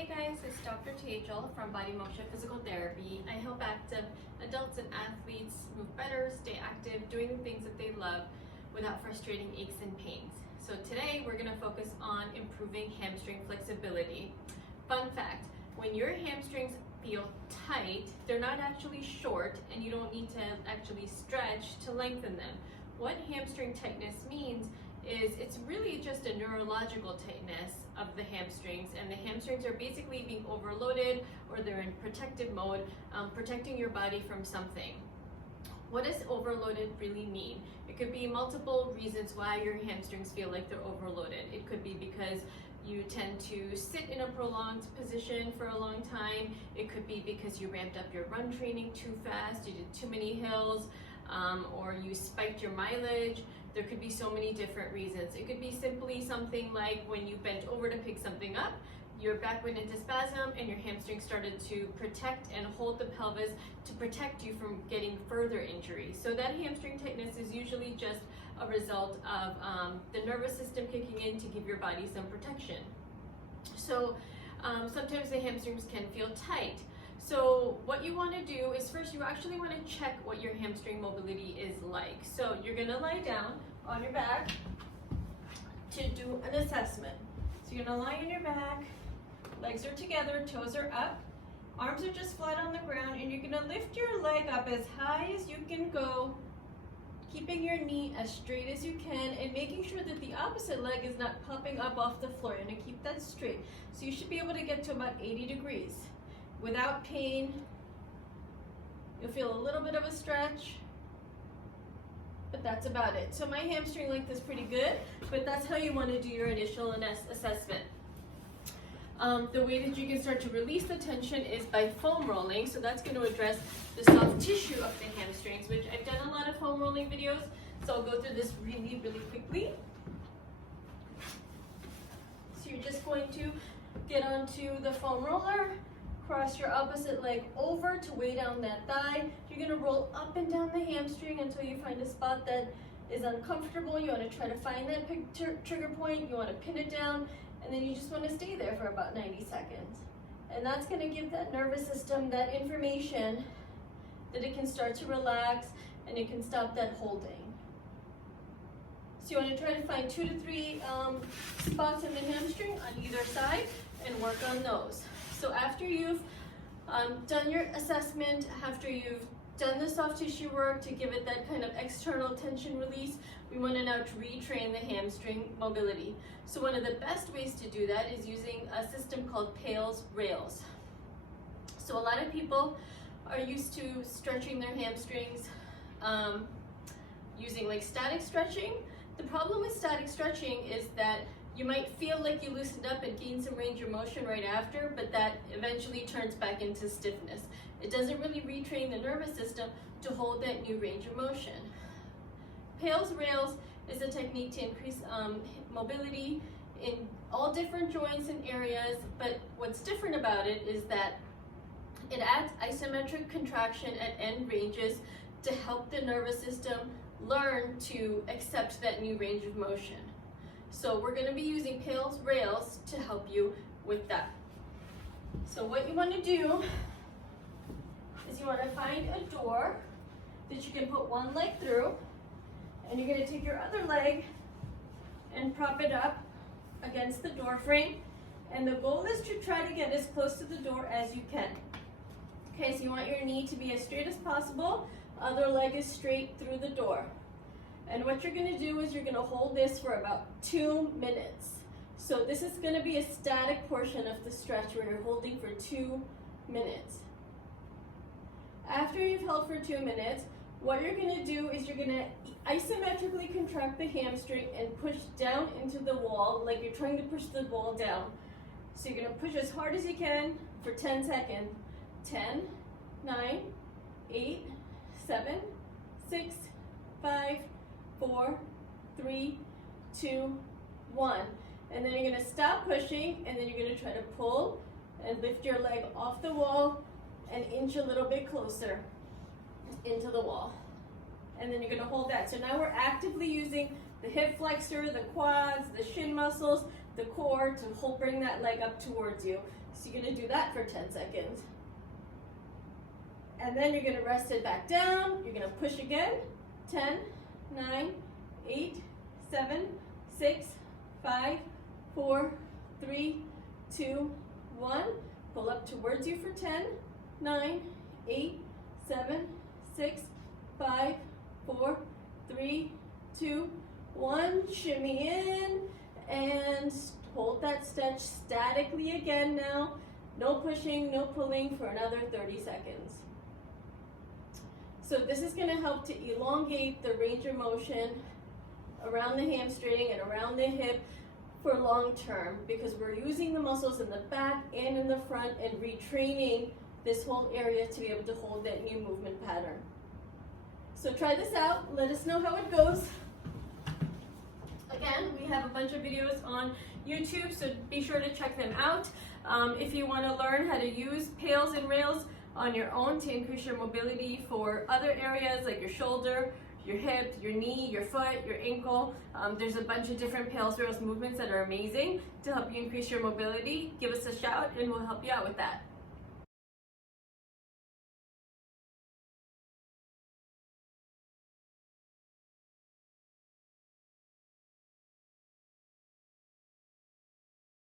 Hey guys, it's Dr. Tejal from Body Motion Physical Therapy. I help active adults and athletes move better, stay active, doing the things that they love without frustrating aches and pains. So today we're going to focus on improving hamstring flexibility. Fun fact, when your hamstrings feel tight, they're not actually short and you don't need to actually stretch to lengthen them. What hamstring tightness means is it's really just a neurological tightness of the hamstrings, and the hamstrings are basically being overloaded or they're in protective mode, protecting your body from something. What does overloaded really mean? It could be multiple reasons why your hamstrings feel like they're overloaded. It could be because you tend to sit in a prolonged position for a long time. It could be because you ramped up your run training too fast, you did too many hills, or you spiked your mileage. There could be so many different reasons. It could be simply something like when you bent over to pick something up, your back went into spasm and your hamstring started to protect and hold the pelvis to protect you from getting further injury. So that hamstring tightness is usually just a result of the nervous system kicking in to give your body some protection. So sometimes the hamstrings can feel tight. So what you want to do is first you actually want to check what your hamstring mobility is like. So you're going to lie down on your back to do an assessment. So you're going to lie on your back, legs are together, toes are up, arms are just flat on the ground, and you're going to lift your leg up as high as you can go, keeping your knee as straight as you can and making sure that the opposite leg is not popping up off the floor. You're going to keep that straight. So you should be able to get to about 80 degrees. Without pain. You'll feel a little bit of a stretch, but that's about it. So my hamstring length is pretty good, but that's how you want to do your initial assessment. The way that you can start to release the tension is by foam rolling. So that's going to address the soft tissue of the hamstrings, which I've done a lot of foam rolling videos. So I'll go through this really, really quickly. So you're just going to get onto the foam roller, cross your opposite leg over to weigh down that thigh. You're going to roll up and down the hamstring until you find a spot that is uncomfortable. You want to try to find that trigger point. You want to pin it down, and then you just want to stay there for about 90 seconds. And that's going to give that nervous system that information that it can start to relax and it can stop that holding. So you want to try to find 2 to 3 spots in the hamstring on either side and work on those. So after you've done your assessment, after you've done the soft tissue work to give it that kind of external tension release, we want to now retrain the hamstring mobility. So one of the best ways to do that is using a system called Pales Rails. So a lot of people are used to stretching their hamstrings using like static stretching. The problem with static stretching is that you might feel like you loosened up and gained some range of motion right after, but that eventually turns back into stiffness. It doesn't really retrain the nervous system to hold that new range of motion. Pales Rails is a technique to increase mobility in all different joints and areas, but what's different about it is that it adds isometric contraction at end ranges to help the nervous system learn to accept that new range of motion. So we're going to be using Pales Rails to help you with that. So what you want to do is you want to find a door that you can put one leg through, and you're going to take your other leg and prop it up against the door frame, and the goal is to try to get as close to the door as you can. Okay, so you want your knee to be as straight as possible, other leg is straight through the door. And what you're going to do is you're going to hold this for about 2 minutes. So this is going to be a static portion of the stretch where you're holding for 2 minutes. After you've held for 2 minutes, what you're going to do is you're going to isometrically contract the hamstring and push down into the wall like you're trying to push the ball down. So you're going to push as hard as you can for 10 seconds. 10, 9, 8, 7, 6, 5, 4, 3, 2, 1. And then you're going to stop pushing, and then you're going to try to pull and lift your leg off the wall and inch a little bit closer into the wall. And then you're going to hold that. So now we're actively using the hip flexor, the quads, the shin muscles, the core to bring that leg up towards you. So you're gonna do that for 10 seconds. And then you're gonna rest it back down. You're gonna push again. 10, 9, 8, 7, 6, 5, 4, 3, 2, 1. Pull up towards you for 10, 9, 8, 7, 6, 5, 4, 3, 2, 1. Shimmy in and hold that stretch statically again now. No pushing, no pulling for another 30 seconds. So this is going to help to elongate the range of motion around the hamstring and around the hip for long term, because we're using the muscles in the back and in the front and retraining this whole area to be able to hold that new movement pattern. So try this out. Let us know how it goes. Again, we have a bunch of videos on YouTube, so be sure to check them out. If you want to learn how to use pails and rails on your own to increase your mobility for other areas like your shoulder, your hip, your knee, your foot, your ankle, there's a bunch of different pails, rails movements that are amazing to help you increase your mobility. Give us a shout and we'll help you out with that.